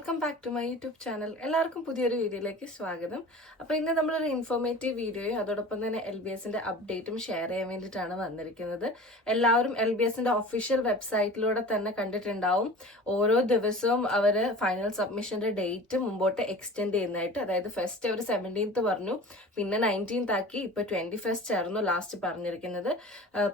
Welcome back to my YouTube channel. എല്ലാവർക്കും പുതിയൊരു വീഡിയോയിലേക്ക് സ്വാഗതം. അപ്പോൾ ഇന്ന് നമ്മളൊരു ഇൻഫോർമേറ്റീവ് വീഡിയോയും അതോടൊപ്പം തന്നെ LBSന്റെ അപ്ഡേറ്റും ഷെയർ ചെയ്യാൻ വേണ്ടിയിട്ടാണ് വന്നിരിക്കുന്നത്. എല്ലാവരും LBSന്റെ ഒഫീഷ്യൽ വെബ്സൈറ്റിലൂടെ തന്നെ കണ്ടിട്ടുണ്ടാവും. ഓരോ ദിവസവും അവർ ഫൈനൽ സബ്മിഷന്റെ ഡേറ്റ് മുമ്പോട്ട് എക്സ്റ്റെൻഡ് ചെയ്യുന്നതായിട്ട്. അതായത് ഫസ്റ്റ് അവർ 17th പറഞ്ഞു, പിന്നെ 19th ആക്കി, ഇപ്പോൾ 21st ആയിരുന്നു ലാസ്റ്റ് പറഞ്ഞിരിക്കുന്നത്.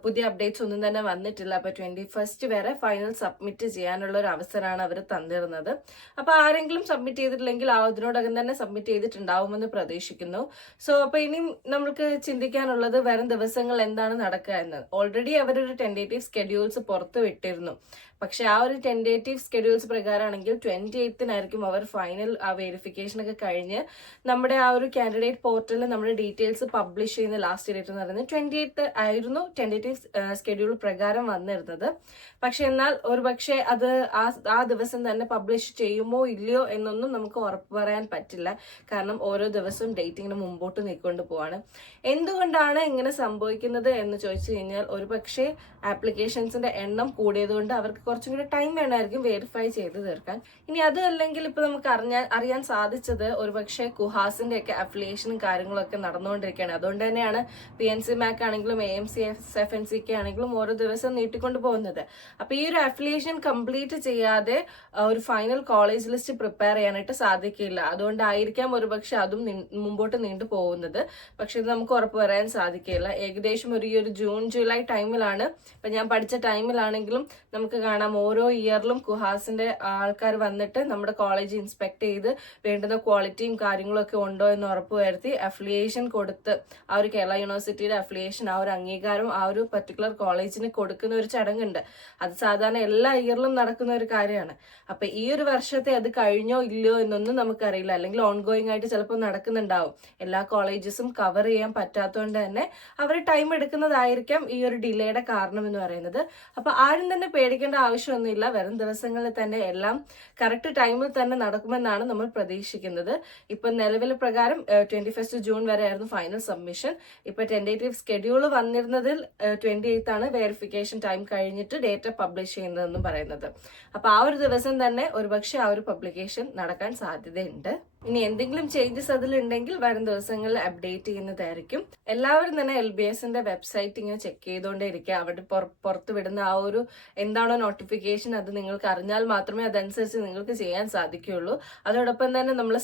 പുതിയ അപ്ഡേറ്റ്സ് ഒന്നും തന്നെ വന്നിട്ടില്ല. അപ്പോൾ 21st വരെ ഫൈനൽ സബ്മിറ്റ് ചെയ്യാനുള്ള ഒരു അവസരമാണ് അവർ തന്നിരുന്നത്. അപ്പൊ ആരെങ്കിലും സബ്മിറ്റ് ചെയ്തിട്ടില്ലെങ്കിൽ അതിനോടകം തന്നെ സബ്മിറ്റ് ചെയ്തിട്ടുണ്ടാവുമെന്ന് പ്രതീക്ഷിക്കുന്നു. സോ അപ്പൊ ഇനി നമുക്ക് ചിന്തിക്കാനുള്ളത് വരും ദിവസങ്ങൾ എന്താണ് നടക്കുക എന്ന്. ഓൾറെഡി അവരൊരു ടെൻഡേറ്റീവ് സ്കെഡ്യൂൾസ് പുറത്തു വിട്ടിരുന്നു. പക്ഷെ ആ ഒരു ടെൻഡേറ്റീവ് സ്കെഡ്യൂൾസ് പ്രകാരമാണെങ്കിൽ 28th അവർ ഫൈനൽ ആ വെരിഫിക്കേഷൻ ഒക്കെ കഴിഞ്ഞ് നമ്മുടെ ആ ഒരു കാൻഡിഡേറ്റ് പോർട്ടലിൽ നമ്മുടെ ഡീറ്റെയിൽസ് പബ്ലിഷ് ചെയ്യുന്ന ലാസ്റ്റ് ഡേറ്റ് എന്ന് പറയുന്നത് 28th ആയിരുന്നു ടെൻഡേറ്റീവ് സ്കെഡ്യൂൾ പ്രകാരം വന്നിരുന്നത്. പക്ഷെ എന്നാൽ ഒരുപക്ഷെ അത് ആ ദിവസം തന്നെ പബ്ലിഷ് ചെയ്യുമോ ഇല്ലയോ എന്നൊന്നും നമുക്ക് ഉറപ്പ് പറയാൻ പറ്റില്ല. കാരണം ഓരോ ദിവസവും ഡേറ്റ് ഇങ്ങനെ മുമ്പോട്ട് നീക്കൊണ്ട് പോവാണ്. എന്തുകൊണ്ടാണ് ഇങ്ങനെ സംഭവിക്കുന്നത് എന്ന് ചോദിച്ചു കഴിഞ്ഞാൽ ഒരുപക്ഷെ ആപ്ലിക്കേഷൻസിന്റെ എണ്ണം കൂടിയതുകൊണ്ട് അവർക്ക് കുറച്ചും കൂടി ടൈം വേണമായിരിക്കും വെരിഫൈ ചെയ്ത് തീർക്കാൻ. ഇനി അത് അല്ലെങ്കിൽ ഇപ്പൊ നമുക്ക് അറിയാൻ സാധിച്ചത് ഒരുപക്ഷെ കുഹാസിന്റെ ഒക്കെ അഫിലിയേഷനും കാര്യങ്ങളൊക്കെ നടന്നുകൊണ്ടിരിക്കുകയാണ്. അതുകൊണ്ട് തന്നെയാണ് PNC MAC ആണെങ്കിലും AMC FNCK ആണെങ്കിലും ഓരോ ദിവസം നീട്ടിക്കൊണ്ട് പോകുന്നത്. അപ്പൊ ഈ ഒരു അഫിലിയേഷൻ കംപ്ലീറ്റ് ചെയ്യാതെ ഒരു ഫൈനൽ കോളേജ് ലിസ്റ്റ് പ്രിപ്പയർ ചെയ്യാനായിട്ട് സാധിക്കില്ല. അതുകൊണ്ടായിരിക്കാം ഒരുപക്ഷെ അതും മുമ്പോട്ട് നീണ്ടു പോകുന്നത്. പക്ഷെ ഇത് നമുക്ക് ഉറപ്പ് പറയാൻ സാധിക്കില്ല. ഏകദേശം ഈ ഒരു ജൂൺ ജൂലൈ ടൈമിലാണ്, ഇപ്പൊ ഞാൻ പഠിച്ച ടൈമിലാണെങ്കിലും നമുക്ക് കാണാം ഓരോ ഇയറിലും കുഹാസിന്റെ ആൾക്കാർ വന്നിട്ട് നമ്മുടെ കോളേജ് ഇൻസ്പെക്ട് ചെയ്ത് വേണ്ടുന്ന ക്വാളിറ്റിയും കാര്യങ്ങളും ഒക്കെ ഉണ്ടോ എന്ന് ഉറപ്പ് വരുത്തി അഫിലിയേഷൻ കൊടുത്ത് ആ ഒരു കേരള യൂണിവേഴ്സിറ്റിയുടെ അഫിലിയേഷൻ ആ ഒരു അംഗീകാരം ആ ഒരു പർട്ടിക്കുലർ കോളേജിന് കൊടുക്കുന്ന ഒരു ചടങ്ങുണ്ട്. അത് സാധാരണ എല്ലാ ഇയറിലും നടക്കുന്ന ഒരു കാര്യമാണ്. അപ്പൊ ഈ ഒരു വർഷത്തെ അത് കഴിഞ്ഞോ ഇല്ലയോ എന്നൊന്നും നമുക്കറിയില്ല. അല്ലെങ്കിൽ ഓൺഗോയിങ് ആയിട്ട് ചിലപ്പോൾ നടക്കുന്നുണ്ടാവും. എല്ലാ കോളേജസും കവർ ചെയ്യാൻ പറ്റാത്തതുകൊണ്ട് തന്നെ അവർ ടൈം എടുക്കുന്നതായിരിക്കാം ഈ ഒരു ഡിലേയുടെ കാരണം എന്ന് പറയുന്നത്. അപ്പൊ ആരും തന്നെ പേടിക്കേണ്ട ആവശ്യമൊന്നുമില്ല. വരും ദിവസങ്ങളിൽ തന്നെ എല്ലാം കറക്റ്റ് ടൈമിൽ തന്നെ നടക്കുമെന്നാണ് നമ്മൾ പ്രതീക്ഷിക്കുന്നത്. ഇപ്പൊ നിലവിൽ പ്രകാരം 21st ജൂൺ വരെ ആയിരുന്നു ഫൈനൽ സബ്മിഷൻ. ഇപ്പൊ ടെൻഡേറ്റീവ് സ്കെഡ്യൂൾ വന്നിരുന്നതിൽ 28th ആണ് വെരിഫിക്കേഷൻ ടൈം കഴിഞ്ഞിട്ട് ഡേറ്റ പബ്ലിഷ് ചെയ്യുന്നതെന്നും പറയുന്നത്. അപ്പൊ ആ ഒരു ദിവസം തന്നെ ഒരുപക്ഷെ ആ ഒരു പബ്ലിക്കേഷൻ നടക്കാൻ സാധ്യതയുണ്ട്. ഇനി എന്തെങ്കിലും ചേഞ്ചസ് അതിലുണ്ടെങ്കിൽ വരും ദിവസങ്ങളിൽ അപ്ഡേറ്റ് ചെയ്യുന്നതായിരിക്കും. എല്ലാവരും തന്നെ LBSന്റെ വെബ്സൈറ്റ് ഇങ്ങനെ ചെക്ക് ചെയ്തുകൊണ്ടേ ഇരിക്കുക. അവിടെ പുറത്ത് വിടുന്ന ആ ഒരു എന്താണോ നോട്ടിഫിക്കേഷൻ അത് നിങ്ങൾക്ക് അറിഞ്ഞാൽ മാത്രമേ അതനുസരിച്ച് നിങ്ങൾക്ക് ചെയ്യാൻ സാധിക്കുകയുള്ളൂ. അതോടൊപ്പം തന്നെ നമ്മൾ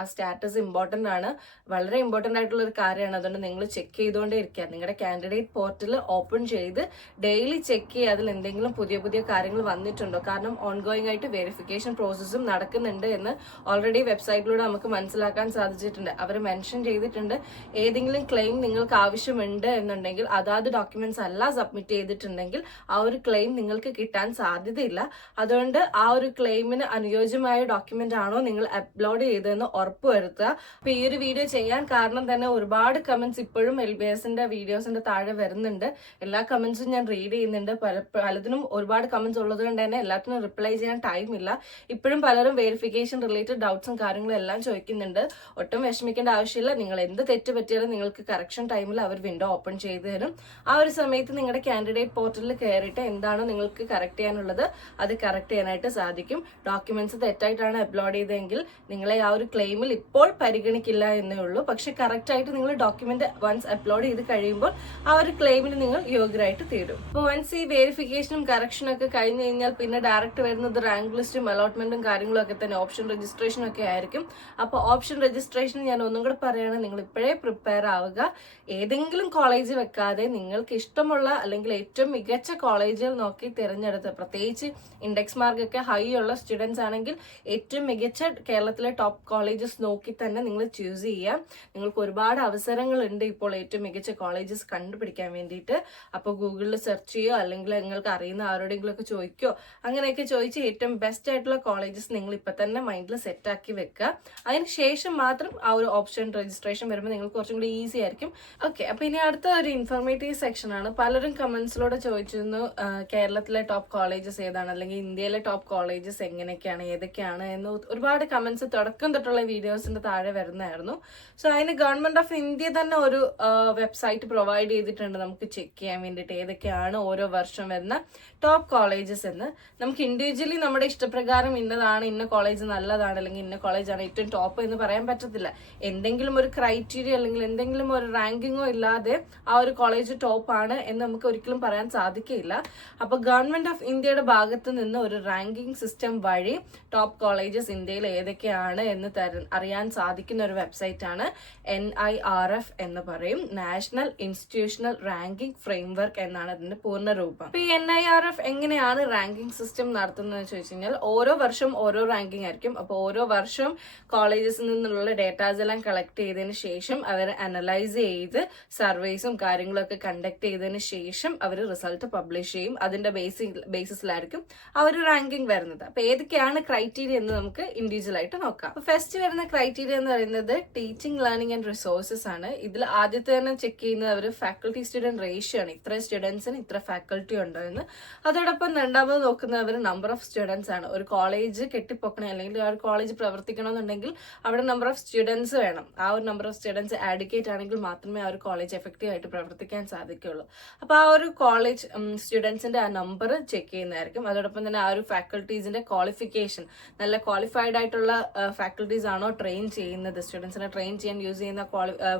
ആ സ്റ്റാറ്റസ് ഇമ്പോർട്ടൻ്റ് ആണ്, വളരെ ഇമ്പോർട്ടൻ്റ് ആയിട്ടുള്ള ഒരു കാര്യമാണ്. അതുകൊണ്ട് നിങ്ങൾ ചെക്ക് ചെയ്തുകൊണ്ടേ ഇരിക്കുക. നിങ്ങളുടെ കാൻഡിഡേറ്റ് പോർട്ടൽ ഓപ്പൺ ചെയ്ത് ഡെയിലി ചെക്ക് ചെയ്യുക അതിൽ എന്തെങ്കിലും പുതിയ കാര്യങ്ങൾ വന്നിട്ടുണ്ടോ. കാരണം ഓൺഗോയിങ് ആയിട്ട് വെരിഫിക്കേഷൻ പ്രോസസ്സും നടക്കുന്നുണ്ട് എന്ന് ഓൾറെഡി വെബ്സൈറ്റിലൂടെ നമുക്ക് മനസ്സിലാക്കാൻ സാധിച്ചിട്ടുണ്ട്. അവർ മെൻഷൻ ചെയ്തിട്ടുണ്ട് ഏതെങ്കിലും ക്ലെയിം നിങ്ങൾക്ക് ആവശ്യമുണ്ട് എന്നുണ്ടെങ്കിൽ അതാത് ഡോക്യുമെന്റ്സ് അല്ല സബ്മിറ്റ് ചെയ്തിട്ടുണ്ടെങ്കിൽ ആ ഒരു ക്ലെയിം നിങ്ങൾക്ക് കിട്ടാൻ സാധ്യതയില്ല. അതുകൊണ്ട് ആ ഒരു ക്ലെയിമിന് അനുയോജ്യമായ ഡോക്യുമെന്റ് ആണോ നിങ്ങൾ അപ്ലോഡ് ചെയ്തതെന്ന് ഉറപ്പുവരുത്തുക. അപ്പൊ ഈ ഒരു വീഡിയോ ചെയ്യാൻ കാരണം തന്നെ ഒരുപാട് കമന്റ്സ് ഇപ്പോഴും LBSന്റെ വീഡിയോസിന്റെ താഴെ വരുന്നുണ്ട്. എല്ലാ കമന്റ്സും ഞാൻ റീഡ് ചെയ്യുന്നുണ്ട്. പലതിനും ഒരുപാട് കമന്റ്സ് ഉള്ളത് കൊണ്ട് തന്നെ എല്ലാത്തിനും റിപ്ലൈ ചെയ്യാൻ ടൈം ഇല്ല. ഇപ്പോഴും പലരും വെരിഫിക്കേഷൻ റിലേറ്റഡ് ഡൗട്ട്സും കാര്യങ്ങളും എല്ലാം ചോദിക്കുന്നുണ്ട്. ഒട്ടും വിഷമിക്കേണ്ട ആവശ്യമില്ല. നിങ്ങൾ എന്ത് തെറ്റ് പറ്റിയാലും നിങ്ങൾക്ക് കറക്ഷൻ ടൈമിൽ അവർ വിൻഡോ ഓപ്പൺ ചെയ്ത് തരും. ആ ഒരു സമയത്ത് നിങ്ങളുടെ കാൻഡിഡേറ്റ് പോർട്ടലിൽ കയറിയിട്ട് എന്താണോ നിങ്ങൾക്ക് കറക്റ്റ് ചെയ്യാനുള്ളത് അത് കറക്റ്റ് ചെയ്യാനായിട്ട് സാധിക്കും. ഡോക്യുമെന്റ്സ് തെറ്റായിട്ടാണ് അപ്ലോഡ് ചെയ്തതെങ്കിൽ നിങ്ങളെ ആ ഒരു ക്ലെയിമിൽ ഇപ്പോൾ പരിഗണിക്കില്ല എന്നേ ഉള്ളൂ. പക്ഷെ കറക്റ്റ് ആയിട്ട് നിങ്ങൾ ഡോക്യുമെന്റ് വൺസ് അപ്ലോഡ് ചെയ്ത് കഴിയുമ്പോൾ ആ ഒരു ക്ലെയിമിന് നിങ്ങൾ യോഗ്യരായിട്ട് തീരും. അപ്പോൾ വൺസ് ഈ വെരിഫിക്കേഷനും കറക്ഷനും ഒക്കെ കഴിഞ്ഞ് കഴിഞ്ഞാൽ പിന്നെ ഡയറക്റ്റ് വരുന്നത് റാങ്ക് ലിസ്റ്റും അലോട്ട്മെന്റും കാര്യങ്ങളും ഒക്കെ തന്നെ ഓപ്ഷൻ രജിസ്ട്രേഷനും ഒക്കെ ആയിരിക്കും. അപ്പോൾ ഓപ്ഷൻ രജിസ്ട്രേഷൻ ഞാൻ ഒന്നും കൂടെ പറയുകയാണ്, നിങ്ങൾ ഇപ്പോഴേ പ്രിപ്പയർ ആവുക. ഏതെങ്കിലും കോളേജ് വെക്കാതെ നിങ്ങൾക്ക് ഇഷ്ടമുള്ള അല്ലെങ്കിൽ ഏറ്റവും മികച്ച കോളേജുകൾ നോക്കി തിരഞ്ഞെടുത്ത്, പ്രത്യേകിച്ച് ഇൻഡെക്സ് മാർക്ക് ഒക്കെ ഹൈ ഉള്ള സ്റ്റുഡൻസ് ആണെങ്കിൽ ഏറ്റവും മികച്ച കേരളത്തിലെ ടോപ്പ് കോളേജസ് നോക്കി തന്നെ നിങ്ങൾ ചൂസ് ചെയ്യാം. നിങ്ങൾക്ക് ഒരുപാട് അവസരങ്ങളുണ്ട് ഇപ്പോൾ ഏറ്റവും മികച്ച കോളേജസ് കണ്ടുപിടിക്കാൻ വേണ്ടിയിട്ട്. അപ്പോൾ ഗൂഗിളിൽ സെർച്ച് ചെയ്യുകയോ അല്ലെങ്കിൽ നിങ്ങൾക്ക് അറിയുന്ന ആരോടെങ്കിലും ഒക്കെ ചോദിക്കുകയോ അങ്ങനെയൊക്കെ ചോദിച്ച് ഏറ്റവും ബെസ്റ്റ് ആയിട്ടുള്ള കോളേജസ് നിങ്ങൾ ഇപ്പം തന്നെ മൈൻഡിൽ സെറ്റാക്കി വെക്കുക. വെക്കുക. അതിനുശേഷം മാത്രം ആ ഒരു ഓപ്ഷൻ രജിസ്ട്രേഷൻ വരുമ്പോൾ നിങ്ങൾക്ക് കുറച്ചും കൂടി ഈസി ആയിരിക്കും. ഓക്കെ, അപ്പോൾ ഇനി അടുത്ത ഒരു ഇൻഫോർമേറ്റീവ് സെക്ഷനാണ്. പലരും കമന്റ്സിലൂടെ ചോദിച്ചിരുന്നു കേരളത്തിലെ ടോപ്പ് കോളേജസ് ഏതാണ്, അല്ലെങ്കിൽ ഇന്ത്യയിലെ ടോപ്പ് കോളേജസ് എങ്ങനെയൊക്കെയാണ്, ഏതൊക്കെയാണ് എന്ന് ഒരുപാട് കമന്റ്സ് തുടക്കം തൊട്ടുള്ള വീഡിയോസിന്റെ താഴെ വരുന്നതായിരുന്നു. സോ അതിന് ഗവൺമെന്റ് ഓഫ് ഇന്ത്യ തന്നെ ഒരു വെബ്സൈറ്റ് പ്രൊവൈഡ് ചെയ്തിട്ടുണ്ട് നമുക്ക് ചെക്ക് ചെയ്യാൻ വേണ്ടിയിട്ട് ഏതൊക്കെയാണ് ഓരോ വർഷം വരുന്ന ടോപ്പ് കോളേജസ് എന്ന്. നമുക്ക് ഇൻഡിവിജ്വലി നമ്മുടെ ഇഷ്ടപ്രകാരം ഇന്നതാണ്, ഇന്ന കോളേജ് നല്ലതാണ്, അല്ലെങ്കിൽ ഇന്ന കോളേജാണ് ഏറ്റവും ടോപ്പ് എന്ന് പറയാൻ പറ്റത്തില്ല. എന്തെങ്കിലും ഒരു ക്രൈറ്റീരിയ അല്ലെങ്കിൽ എന്തെങ്കിലും ഒരു റാങ്കിങ്ങോ ഇല്ലാതെ ആ ഒരു കോളേജ് ടോപ്പ് ആണ് എന്ന് നമുക്ക് ഒരിക്കലും പറയാൻ സാധിക്കില്ല. അപ്പൊ ഗവൺമെന്റ് ഓഫ് ഇന്ത്യയുടെ ഭാഗത്ത് നിന്ന് ഒരു റാങ്കിങ് സിസ്റ്റം വഴി ടോപ്പ് കോളേജസ് ഇന്ത്യയിൽ ഏതൊക്കെയാണ് എന്ന് അറിയാൻ സാധിക്കുന്ന ഒരു വെബ്സൈറ്റ് ആണ് NIRF എന്ന് പറയും. നാഷണൽ ഇൻസ്റ്റിറ്റ്യൂഷണൽ റാങ്കിങ് ഫ്രെയിംവർക്ക് എന്നാണ് അതിന്റെ പൂർണ്ണ രൂപം. അപ്പൊ ഈ NIRF എങ്ങനെയാണ് റാങ്കിങ് സിസ്റ്റം നടത്തുന്നത് ചോദിച്ചു കഴിഞ്ഞാൽ ഓരോ വർഷം ഓരോ റാങ്കിങ് ആയിരിക്കും. അപ്പോൾ ഓരോ വർഷം കോളേജസിൽ നിന്നുള്ള ഡേറ്റാസ് എല്ലാം കളക്ട് ചെയ്തതിന് ശേഷം അവർ അനലൈസ് ചെയ്ത് സർവേസും കാര്യങ്ങളൊക്കെ കണ്ടക്ട് ചെയ്തതിന് ശേഷം അവർ റിസൾട്ട് പബ്ലിഷ് ചെയ്യും. അതിന്റെ ബേസിസിലായിരിക്കും ആ ഒരു റാങ്കിങ് വരുന്നത്. അപ്പൊ ഏതൊക്കെയാണ് ക്രൈറ്റീരിയ എന്ന് നമുക്ക് ഇൻഡിവിജ്വൽ ആയിട്ട് നോക്കാം. അപ്പൊ ഫസ്റ്റ് വരുന്ന ക്രൈറ്റീരിയ എന്ന് പറയുന്നത് ടീച്ചിങ് ലേണിംഗ് ആൻഡ് റിസോഴ്സസ് ആണ്. ഇതിൽ ആദ്യത്തെ തന്നെ ചെക്ക് ചെയ്യുന്നത് അവർ ഫാക്കൽറ്റി സ്റ്റുഡന്റ് റേഷ്യോ ആണ്. ഇത്ര സ്റ്റുഡൻസിന് ഇത്ര ഫാക്കൽറ്റി ഉണ്ടോ എന്ന്. അതോടൊപ്പം രണ്ടാമത് നോക്കുന്നത് അവർ നമ്പർ ഓഫ് സ്റ്റുഡൻസ് ആണ്. ഒരു കോളേജ് കെട്ടിപ്പൊക്കണേ അല്ലെങ്കിൽ ആ ഒരു കോളേജ് പ്രവർത്തിക്കണമെന്നുണ്ടെങ്കിൽ അവിടെ നമ്പർ ഓഫ് സ്റ്റുഡൻസ് വേണം. ആ ഒരു നമ്പർ ഓഫ് സ്റ്റുഡൻസ് ആഡിക്കേറ്റ് ആണെങ്കിൽ മാത്രമേ ആ ഒരു കോളേജ് എഫക്റ്റീവ് ആയിട്ട് പ്രവർത്തിക്കാൻ സാധിക്കുകയുള്ളൂ. അപ്പൊ ആ ഒരു കോളേജ് സ്റ്റുഡൻസിന്റെ ആ നമ്പർ ചെക്ക് ചെയ്യുന്നതായിരിക്കും. അതോടൊപ്പം തന്നെ ആ ഒരു ഫാക്കൽറ്റീസിന്റെ ക്വാളിഫിക്കേഷൻ, നല്ല ക്വാളിഫൈഡ് ആയിട്ടുള്ള ഫാക്കൽറ്റീസ് ആണോ ട്രെയിൻ ചെയ്യുന്നത്, സ്റ്റുഡൻസിനെ ട്രെയിൻ ചെയ്യാൻ യൂസ് ചെയ്യുന്ന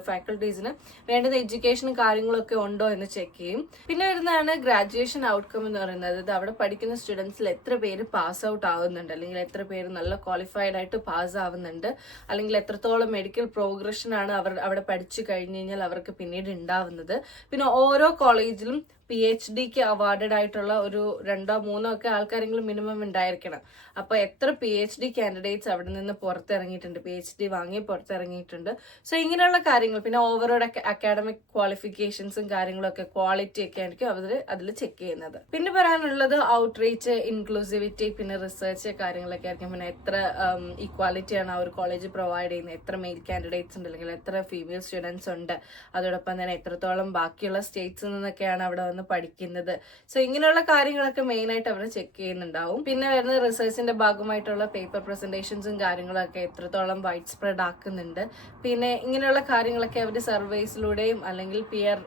ഫാക്കൽറ്റീസിന് വേണ്ടുന്ന എഡ്യൂക്കേഷനും കാര്യങ്ങളൊക്കെ ഉണ്ടോ എന്ന് ചെക്ക് ചെയ്യും. പിന്നെ വരുന്നതാണ് ഗ്രാജുവേഷൻ ഔട്ട്കം എന്ന് പറയുന്നത്. ഇത് അവിടെ പഠിക്കുന്ന സ്റ്റുഡൻസിൽ എത്ര പേര് പാസ് ഔട്ട് ആവുന്നുണ്ട്, അല്ലെങ്കിൽ എത്ര പേര് നല്ല ക്വാളിഫൈഡ് ആയിട്ട് പാസ് ആവുന്നുണ്ട്, അല്ലെങ്കിൽ എത്രത്തോളം മെഡിക്കൽ പ്രോഗ്രഷൻ ആണ് അവിടെ പഠിച്ചു കഴിഞ്ഞു കഴിഞ്ഞാൽ അവർക്ക് പിന്നീട് ഉണ്ടാവുന്നത്. പിന്നെ ഓരോ കോളേജിലും PhDക്ക് അവാർഡഡ് ആയിട്ടുള്ള ഒരു 2 or 3 ഒക്കെ ആൾക്കാരെങ്കിലും മിനിമം ഉണ്ടായിരിക്കണം. അപ്പൊ എത്ര PhD കാൻഡിഡേറ്റ്സ് അവിടെ നിന്ന് പുറത്തിറങ്ങിയിട്ടുണ്ട്, PhD വാങ്ങി പുറത്തിറങ്ങിയിട്ടുണ്ട്. സോ ഇങ്ങനെയുള്ള കാര്യങ്ങൾ, പിന്നെ ഓവറോൾ അക്കാഡമിക് ക്വാളിഫിക്കേഷൻസും കാര്യങ്ങളൊക്കെ, ക്വാളിറ്റി ഒക്കെ ആയിരിക്കും അതിൽ ചെക്ക് ചെയ്യുന്നത്. പിന്നെ പറയാനുള്ളത് ഔട്ട്റീച്ച്, ഇൻക്ലൂസിവിറ്റി, പിന്നെ റിസർച്ച് കാര്യങ്ങളൊക്കെ ആയിരിക്കും. പിന്നെ എത്ര ഈക്വാലിറ്റിയാണ് ആ ഒരു കോളേജ് പ്രൊവൈഡ് ചെയ്യുന്നത്, എത്ര മെയിൽ കാൻഡിഡേറ്റ്സ് ഉണ്ട്, അല്ലെങ്കിൽ എത്ര ഫീമെയിൽ സ്റ്റുഡൻസ് ഉണ്ട്, അതോടൊപ്പം തന്നെ എത്രത്തോളം ബാക്കിയുള്ള സ്റ്റേറ്റ്സിൽ നിന്നൊക്കെയാണ് അവിടെ വന്ന് പഠിക്കുന്നത്. സോ ഇങ്ങനെയുള്ള കാര്യങ്ങളൊക്കെ മെയിൻ ആയിട്ട് അവർ ചെക്ക് ചെയ്യുന്നുണ്ടാവും. പിന്നെ വരുന്ന റിസർച്ചിന്റെ ഭാഗമായിട്ടുള്ള പേപ്പർ പ്രസന്റേഷൻസും കാര്യങ്ങളൊക്കെ എത്രത്തോളം വൈഡ് സ്പ്രെഡ് ആക്കുന്നുണ്ട്. പിന്നെ ഇങ്ങനെയുള്ള കാര്യങ്ങളൊക്കെ അവർ സർവേസിലൂടെയും അല്ലെങ്കിൽ പിയർ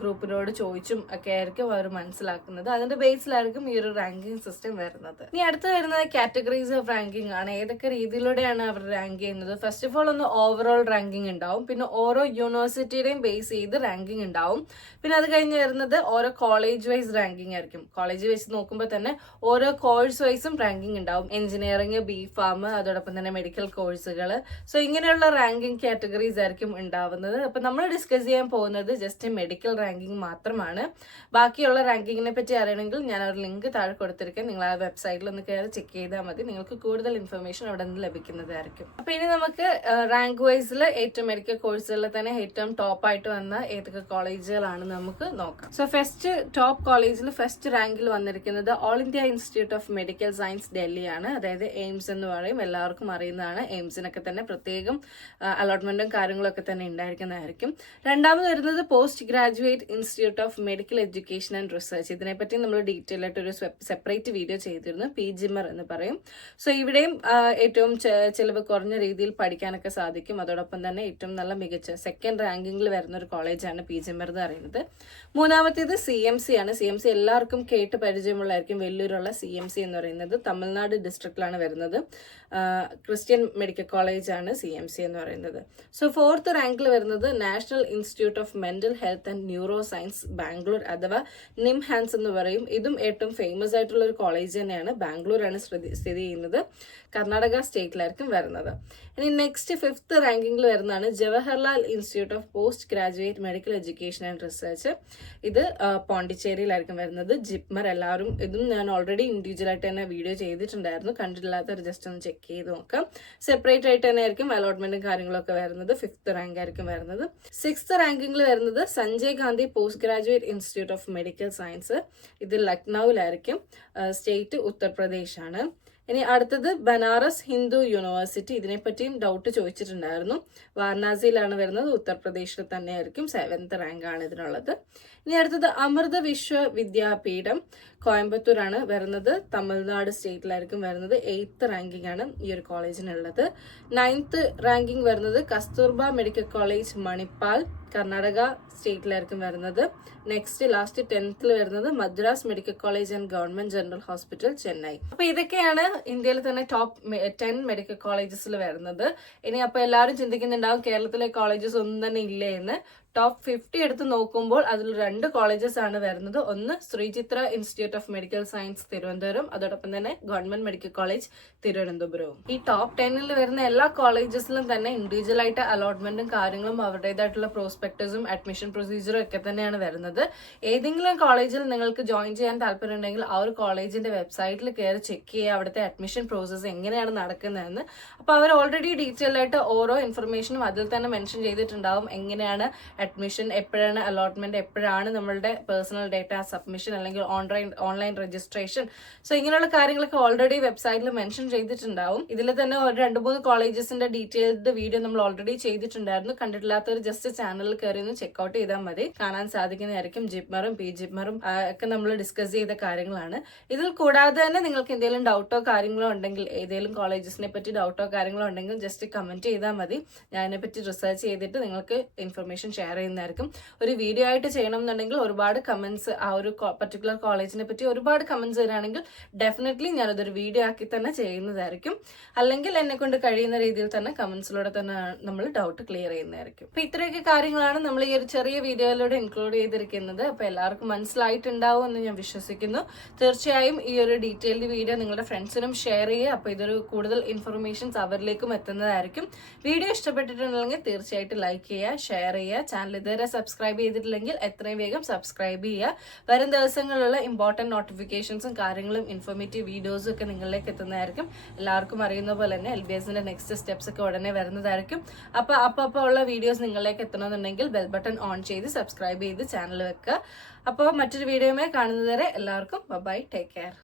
ഗ്രൂപ്പിനോട് ചോദിച്ചും ഒക്കെ ആയിരിക്കും അവർ മനസ്സിലാക്കുന്നത്. അതിന്റെ ബേസിലായിരിക്കും ഈ ഒരു റാങ്കിങ് സിസ്റ്റം വരുന്നത്. ഇനി അടുത്ത് വരുന്നത് കാറ്റഗറീസ് ഓഫ് റാങ്കിങ് ആണ്. ഏതൊക്കെ രീതിയിലൂടെയാണ് അവർ റാങ്ക് ചെയ്യുന്നത്? ഫസ്റ്റ് ഓഫ് ഓൾ ഒന്ന് ഓവറോൾ റാങ്കിങ് ഉണ്ടാവും. പിന്നെ ഓരോ യൂണിവേഴ്സിറ്റിയുടെയും ബേസ് ചെയ്ത് റാങ്കിങ് ഉണ്ടാവും. പിന്നെ അത് കഴിഞ്ഞ് വരുന്നത് ഓരോ കോളേജ് വൈസ് റാങ്കിങ് ആയിരിക്കും. കോളേജ് വൈസ് നോക്കുമ്പോൾ തന്നെ ഓരോ കോഴ്സ് വൈസും റാങ്കിങ് ഉണ്ടാവും. എഞ്ചിനീയറിംഗ്, B.Pharm, അതോടൊപ്പം തന്നെ മെഡിക്കൽ കോഴ്സുകൾ. സോ ഇങ്ങനെയുള്ള റാങ്കിങ് കാറ്റഗറീസ് ആയിരിക്കും ഉണ്ടാവുന്നത്. അപ്പൊ നമ്മൾ ഡിസ്കസ് ചെയ്യാൻ പോകുന്നത് ജസ്റ്റ് മെഡിക്കൽ റാങ്കിങ് മാത്രമാണ്. ബാക്കിയുള്ള റാങ്കിങ്ങിനെ പറ്റി അറിയണമെങ്കിൽ ഞാൻ ഒരു ലിങ്ക് താഴെ കൊടുത്തിരിക്കാം. നിങ്ങൾ ആ വെബ്സൈറ്റിൽ ഒന്ന് കയറി ചെക്ക് ചെയ്താൽ മതി. നിങ്ങൾക്ക് കൂടുതൽ ഇൻഫർമേഷൻ അവിടെ നിന്ന് ലഭിക്കുന്നതായിരിക്കും. അപ്പൊ ഇനി നമുക്ക് റാങ്ക് വൈസിൽ ഏറ്റവും മെഡിക്കൽ കോഴ്സുകളിൽ തന്നെ ഏറ്റവും ടോപ്പ് ആയിട്ട് വന്ന ഏതൊക്കെ കോളേജുകളാണ് നമുക്ക് നോക്കാം. സോ ഫസ്റ്റ് ടോപ്പ് കോളേജിൽ ഫസ്റ്റ് റാങ്കിൽ വന്നിരിക്കുന്നത് all India institute of medical science ഡൽഹിയാണ്. അതായത് എയിംസ് എന്ന് പറയും, എല്ലാവർക്കും അറിയുന്നതാണ്. എയിംസിനൊക്കെ തന്നെ പ്രത്യേകം അലോട്ട്മെന്റും കാര്യങ്ങളൊക്കെ തന്നെ ഉണ്ടായിരിക്കുന്നതായിരിക്കും. രണ്ടാമത് വരുന്നത് post graduate institute of medical education and research. ഇതിനെപ്പറ്റി നമ്മൾ ഡീറ്റെയിൽ ആയിട്ട് ഒരു സെപ്പറേറ്റ് വീഡിയോ ചെയ്തിരുന്നു, PGIMR എന്ന് പറയും. സോ ഇവിടെയും ഏറ്റവും ചിലവ് കുറഞ്ഞ രീതിയിൽ പഠിക്കാനൊക്കെ സാധിക്കും. അതോടൊപ്പം തന്നെ ഏറ്റവും നല്ല മികച്ച സെക്കൻഡ് റാങ്കിങ്ങിൽ വരുന്ന ഒരു കോളേജാണ് PGIMR എന്ന് പറയുന്നത്. മൂന്നാമത്തേത് CMC ആണ്. CMC എല്ലാവർക്കും കേട്ട് പരിചയമുള്ളതായിരിക്കും. വെല്ലൂരുള്ള CMC എന്ന് പറയുന്നത് തമിഴ്നാട് ഡിസ്ട്രിക്റ്റിലാണ് വരുന്നത്. ക്രിസ്ത്യൻ മെഡിക്കൽ കോളേജ് ആണ് CMC എന്ന് പറയുന്നത്. സോ ഫോർത്ത് റാങ്കിൽ വരുന്നത് national institute of mental health and neuro science Bangalore, അഥവാ NIMHANS എന്ന് പറയും. ഇതും ഏറ്റവും ഫേമസ് ആയിട്ടുള്ള ഒരു കോളേജ് തന്നെയാണ്. ബാംഗ്ലൂരാണ് സ്ഥിതി ചെയ്യുന്നത്. കർണാടക സ്റ്റേറ്റിലായിരിക്കും വരുന്നത്. ഇനി നെക്സ്റ്റ് ഫിഫ്ത്ത് റാങ്കിങ്ങിൽ വരുന്നതാണ് Jawaharlal institute of post graduate medical education and research. ഇത് പോണ്ടിച്ചേരിയിലായിരിക്കും വരുന്നത്. JIPMER. എല്ലാവരും ഇതും ഞാൻ ഓൾറെഡി ഇൻഡിവിജ്വൽ ആയിട്ട് തന്നെ വീഡിയോ ചെയ്തിട്ടുണ്ടായിരുന്നു. കണ്ടിട്ടില്ലാത്തവർ ജസ്റ്റ് ഒന്ന് ചെക്ക് ചെയ്ത് നോക്കാം. സെപ്പറേറ്റ് ആയിട്ട് തന്നെ ആയിരിക്കും അലോട്ട്മെന്റും കാര്യങ്ങളൊക്കെ വരുന്നത്. ഫിഫ്ത്ത് റാങ്ക് ആയിരിക്കും വരുന്നത്. സിക്സ്ത് റാങ്കിങ്ങിൽ വരുന്നത് Sanjay Gandhi post graduate institute of medical science. ഇത് ലക്നൌവിലായിരിക്കും. സ്റ്റേറ്റ് ഉത്തർപ്രദേശ് ആണ്. ഇനി അടുത്തത് ബനാറസ് ഹിന്ദു യൂണിവേഴ്സിറ്റി. ഇതിനെപ്പറ്റിയും ഡൗട്ട് ചോദിച്ചിട്ടുണ്ടായിരുന്നു. വാരണാസിയിലാണ് വരുന്നത്, ഉത്തർപ്രദേശിൽ തന്നെയായിരിക്കും. 7th റാങ്ക് ആണ് ഇതിനുള്ളത്. ഇനി അടുത്തത് അമൃത വിശ്വ വിദ്യാപീഠം, കോയമ്പത്തൂരാണ് വരുന്നത്. തമിഴ്നാട് സ്റ്റേറ്റിലായിരിക്കും വരുന്നത്. 8th റാങ്കിങ് ആണ് ഈ ഒരു കോളേജിനുള്ളത്. 9th റാങ്കിങ് വരുന്നത് കസ്തൂർബ മെഡിക്കൽ കോളേജ്, മണിപ്പാൽ, കർണാടക സ്റ്റേറ്റിലായിരിക്കും വരുന്നത്. നെക്സ്റ്റ് ലാസ്റ്റ് 10th വരുന്നത് Madras medical college and government general hospital, Chennai. അപ്പൊ ഇതൊക്കെയാണ് ഇന്ത്യയിൽ തന്നെ ടോപ്പ് 10 മെഡിക്കൽ കോളേജസിൽ വരുന്നത്. ഇനി അപ്പൊ എല്ലാവരും ചിന്തിക്കുന്നുണ്ടാവും കേരളത്തിലെ കോളേജസ് ഒന്നും തന്നെ ഇല്ലേ എന്ന്. ടോപ്പ് 50 എടുത്ത് നോക്കുമ്പോൾ അതിൽ 2 കോളേജസ് ആണ് വരുന്നത്. ഒന്ന് Sree Chitra institute of medical science Thiruvananthapuram, അതോടൊപ്പം തന്നെ ഗവൺമെന്റ് മെഡിക്കൽ കോളേജ് തിരുവനന്തപുരവും. ഈ ടോപ്പ് 10 വരുന്ന എല്ലാ കോളേജസിലും തന്നെ ഇൻഡിവിജ്വൽ ആയിട്ട് അലോട്ട്മെന്റും കാര്യങ്ങളും അവരുടേതായിട്ടുള്ള പ്രോസ്പെക്ടസും അഡ്മിഷൻ പ്രൊസീജിയറും ഒക്കെ തന്നെയാണ് വരുന്നത്. ഏതെങ്കിലും കോളേജിൽ നിങ്ങൾക്ക് ജോയിൻ ചെയ്യാൻ താല്പര്യം ഉണ്ടെങ്കിൽ ആ ഒരു കോളേജിന്റെ വെബ്സൈറ്റിൽ കയറി ചെക്ക് ചെയ്യുക അവിടുത്തെ അഡ്മിഷൻ പ്രോസസ്സ് എങ്ങനെയാണ് നടക്കുന്നതെന്ന്. അപ്പൊ അവർ ഓൾറെഡി ഡീറ്റെയിൽ ആയിട്ട് ഓരോ ഇൻഫർമേഷനും അതിൽ തന്നെ മെൻഷൻ ചെയ്തിട്ടുണ്ടാവും. എങ്ങനെയാണ് അഡ്മിഷൻ, എപ്പോഴാണ് അലോട്ട്മെന്റ്, എപ്പോഴാണ് നമ്മളുടെ പേഴ്സണൽ ഡേറ്റ സബ്മിഷൻ അല്ലെങ്കിൽ ഓൺലൈൻ രജിസ്ട്രേഷൻ. സോ ഇങ്ങനെയുള്ള കാര്യങ്ങളൊക്കെ ഓൾറെഡി വെബ്സൈറ്റിൽ മെൻഷൻ ചെയ്തിട്ടുണ്ടാവും. ഇതിൽ തന്നെ ഒരു 2-3 കോളേജസിന്റെ ഡീറ്റെയിൽഡ് വീഡിയോ നമ്മൾ ഓൾറെഡി ചെയ്തിട്ടുണ്ടായിരുന്നു. കണ്ടിട്ടില്ലാത്തവർ ജസ്റ്റ് ചാനലിൽ കയറി ഒന്ന് ചെക്ക്ഔട്ട് ചെയ്താൽ മതി, കാണാൻ സാധിക്കുന്നതായിരിക്കും. ജിപ്മറും പി ജിപ്മറും ഒക്കെ നമ്മൾ ഡിസ്കസ് ചെയ്ത കാര്യങ്ങളാണ്. ഇതിൽ കൂടാതെ തന്നെ നിങ്ങൾക്ക് എന്തെങ്കിലും ഡൗട്ടോ കാര്യങ്ങളോ ഉണ്ടെങ്കിൽ, ഏതെങ്കിലും കോളേജസിനെ പറ്റി ഡൗട്ടോ കാര്യങ്ങളോ ഉണ്ടെങ്കിൽ ജസ്റ്റ് കമന്റ് ചെയ്താൽ മതി. ഞാൻ അതിനെപ്പറ്റി റിസർച്ച് ചെയ്തിട്ട് നിങ്ങൾക്ക് ഇൻഫർമേഷൻ ഷെയർ ചെയ്യുന്നതായിരിക്കും. ഒരു വീഡിയോ ആയിട്ട് ചെയ്യണം എന്നുണ്ടെങ്കിൽ ഒരുപാട് കമന്റ്സ്, ആ ഒരു പർട്ടിക്കുലർ കോളേജിനെ പറ്റി ഒരുപാട് കമന്റ്സ് വരികയാണെങ്കിൽ ഡെഫിനറ്റ്ലി ഞാനതൊരു വീഡിയോ ആക്കി തന്നെ ചെയ്യുന്നതായിരിക്കും. അല്ലെങ്കിൽ എന്നെ കൊണ്ട് കഴിയുന്ന രീതിയിൽ തന്നെ കമന്റ്സിലൂടെ തന്നെ നമ്മൾ ഡൗട്ട് ക്ലിയർ ചെയ്യുന്നതായിരിക്കും. അപ്പൊ ഇത്രയൊക്കെ കാര്യങ്ങളാണ് നമ്മൾ ഈ ഒരു ചെറിയ വീഡിയോയിലൂടെ ഇൻക്ലൂഡ് ചെയ്തിരിക്കുന്നത്. അപ്പൊ എല്ലാവർക്കും മനസ്സിലായിട്ടുണ്ടാവും എന്ന് ഞാൻ വിശ്വസിക്കുന്നു. തീർച്ചയായും ഈ ഒരു ഡീറ്റെയിൽഡ് വീഡിയോ നിങ്ങളുടെ ഫ്രണ്ട്സിനും ഷെയർ ചെയ്യുക. അപ്പൊ ഇതൊരു കൂടുതൽ ഇൻഫർമേഷൻസ് അവരിലേക്കും എത്തുന്നതായിരിക്കും. വീഡിയോ ഇഷ്ടപ്പെട്ടിട്ടുണ്ടെങ്കിൽ തീർച്ചയായിട്ടും ലൈക്ക് ചെയ്യുക, ഷെയർ ചെയ്യുക. ചാനൽ ഇതുവരെ സബ്സ്ക്രൈബ് ചെയ്തിട്ടില്ലെങ്കിൽ എത്രയും വേഗം സബ്സ്ക്രൈബ് ചെയ്യുക. വരും ദിവസങ്ങളിലുള്ള ഇമ്പോർട്ടന്റ് നോട്ടിഫിക്കേഷൻസും കാര്യങ്ങളും ഇൻഫോർമേറ്റീവ് വീഡിയോസും ഒക്കെ നിങ്ങളിലേക്ക് എത്തുന്നതായിരിക്കും. എല്ലാവർക്കും അറിയുന്ന പോലെ തന്നെ LBSന്റെ നെക്സ്റ്റ് സ്റ്റെപ്സ് ഒക്കെ ഉടനെ വരുന്നതായിരിക്കും. അപ്പോൾ ഉള്ള വീഡിയോസ് നിങ്ങളിലേക്ക് എത്തണമെന്നുണ്ടെങ്കിൽ ബെൽ ബട്ടൺ ഓൺ ചെയ്ത് സബ്സ്ക്രൈബ് ചെയ്ത് ചാനൽ വെക്കുക. അപ്പോൾ മറ്റൊരു വീഡിയോയുമായി കാണുന്നതുവരെ എല്ലാവർക്കും ബൈ, ടേക്ക് കെയർ.